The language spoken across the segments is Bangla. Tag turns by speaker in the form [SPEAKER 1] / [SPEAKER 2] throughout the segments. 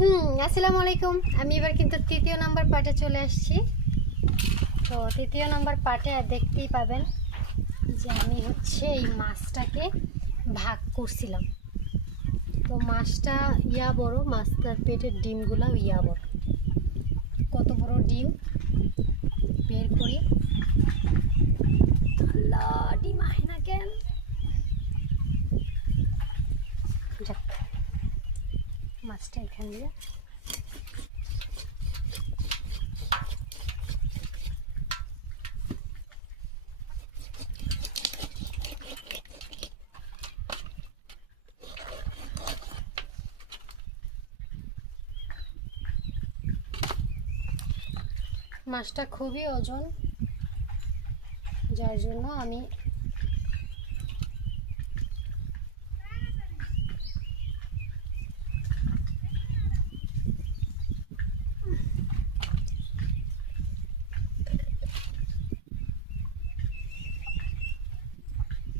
[SPEAKER 1] হুম আসসালামু আলাইকুম আমি এবার কিন্তু তৃতীয় নাম্বার পার্টে চলে আসছি। তো তৃতীয় নাম্বার পার্টে দেখতেই পাবেন যে আমি হচ্ছে এই মাছটাকে ভাগ করছিলাম। তো মাছটা ইয়া বড়, মাছটার পেটের ডিমগুলো ইয়া বড়। কত বড় ডিম? মাছটা এখান দিয়ে। মাছটা খুবই ওজন যার জন্য আমি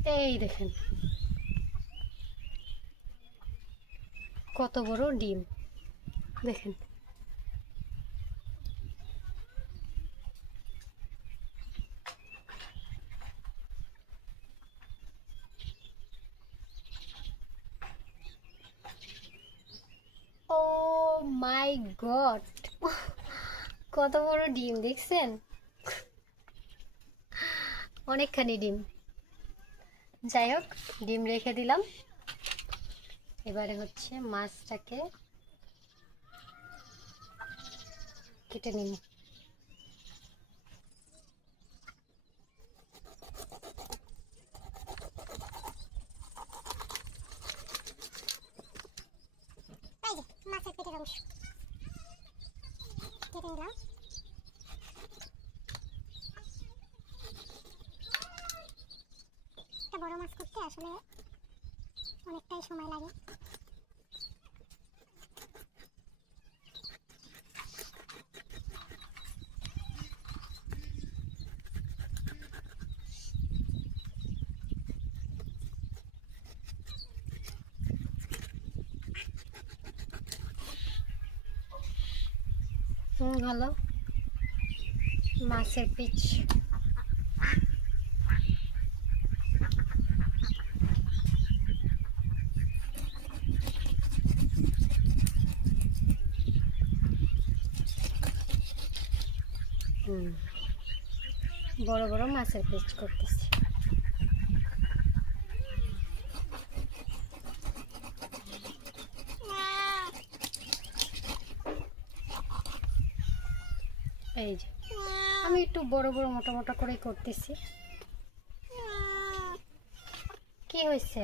[SPEAKER 1] এই দেখেন। কত বড় ডিম। দেখেন। Oh my God. কত বড় ডিম, দেখছেন? অনেকখানি ডিম। যাই হোক ডিম রেখে দিলাম। এবারে হচ্ছে মাছটাকে কেটে নিন
[SPEAKER 2] মাছের কেটে নিলাম। বড় মাছ করতে আসলে অনেকটাই সময় লাগে।
[SPEAKER 1] ভালো। মাছের পিচ। হুম। বড় বড় মাছের পিস করতেছি। এই যে, আমি একটু বড় বড় মোটা মোটা করেই করতেছি। কি হয়েছে?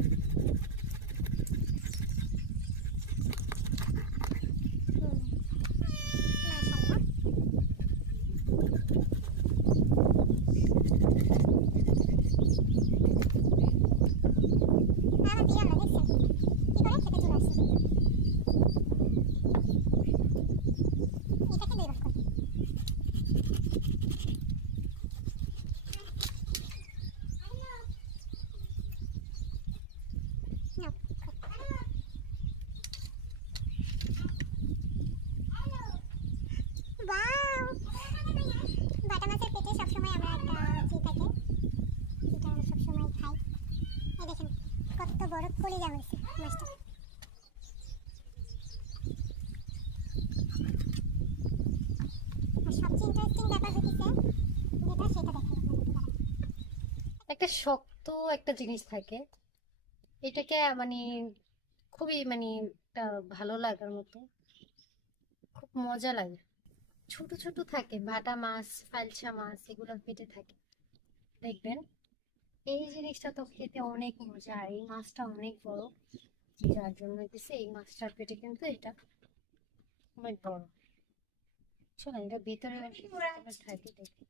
[SPEAKER 2] হয়েছে মাছটা।
[SPEAKER 1] একটা শক্ত একটা জিনিস থাকে, এটাকে মানে খুবই মানে ভালো লাগার মতো, খুব মজা লাগে। ছোট ছোট থাকে, ভাটা মাছ ফালসা মাছ, এগুলো পেটে থাকে। দেখবেন? এই জিনিসটা তো খেতে অনেক মজা আর এই মাছটা অনেক বড়। যার জন্য হইতেছে এই মাছটার পেটে কিন্তু এটা অনেক বড়। চলো, এটা ভিতরে থাকে দেখি।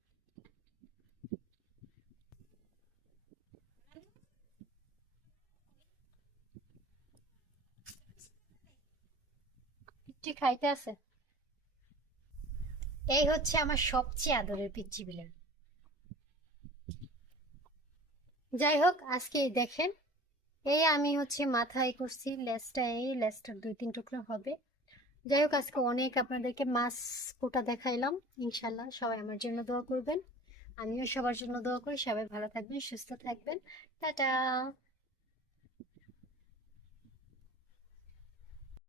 [SPEAKER 1] পিচ্ছি খাইতে আছে? এই হচ্ছে আমার সবচেয়ে আদরের পিচ্চি বিড়াল। যাই হোক আজকে দেখেন। এই আমি হচ্ছে মাথায় করছি লেসটা এই লেসটা দুই তিন টুকরো হবে। যাই হোক, আজকে অনেক আপনাদেরকে মাছ কোটা দেখাইলাম। ইনশাল্লাহ সবাই আমার জন্য দোয়া করবেন। আমিও সবার জন্য দোয়া করি। সবাই ভালো থাকবেন, সুস্থ থাকবেন। টাটা!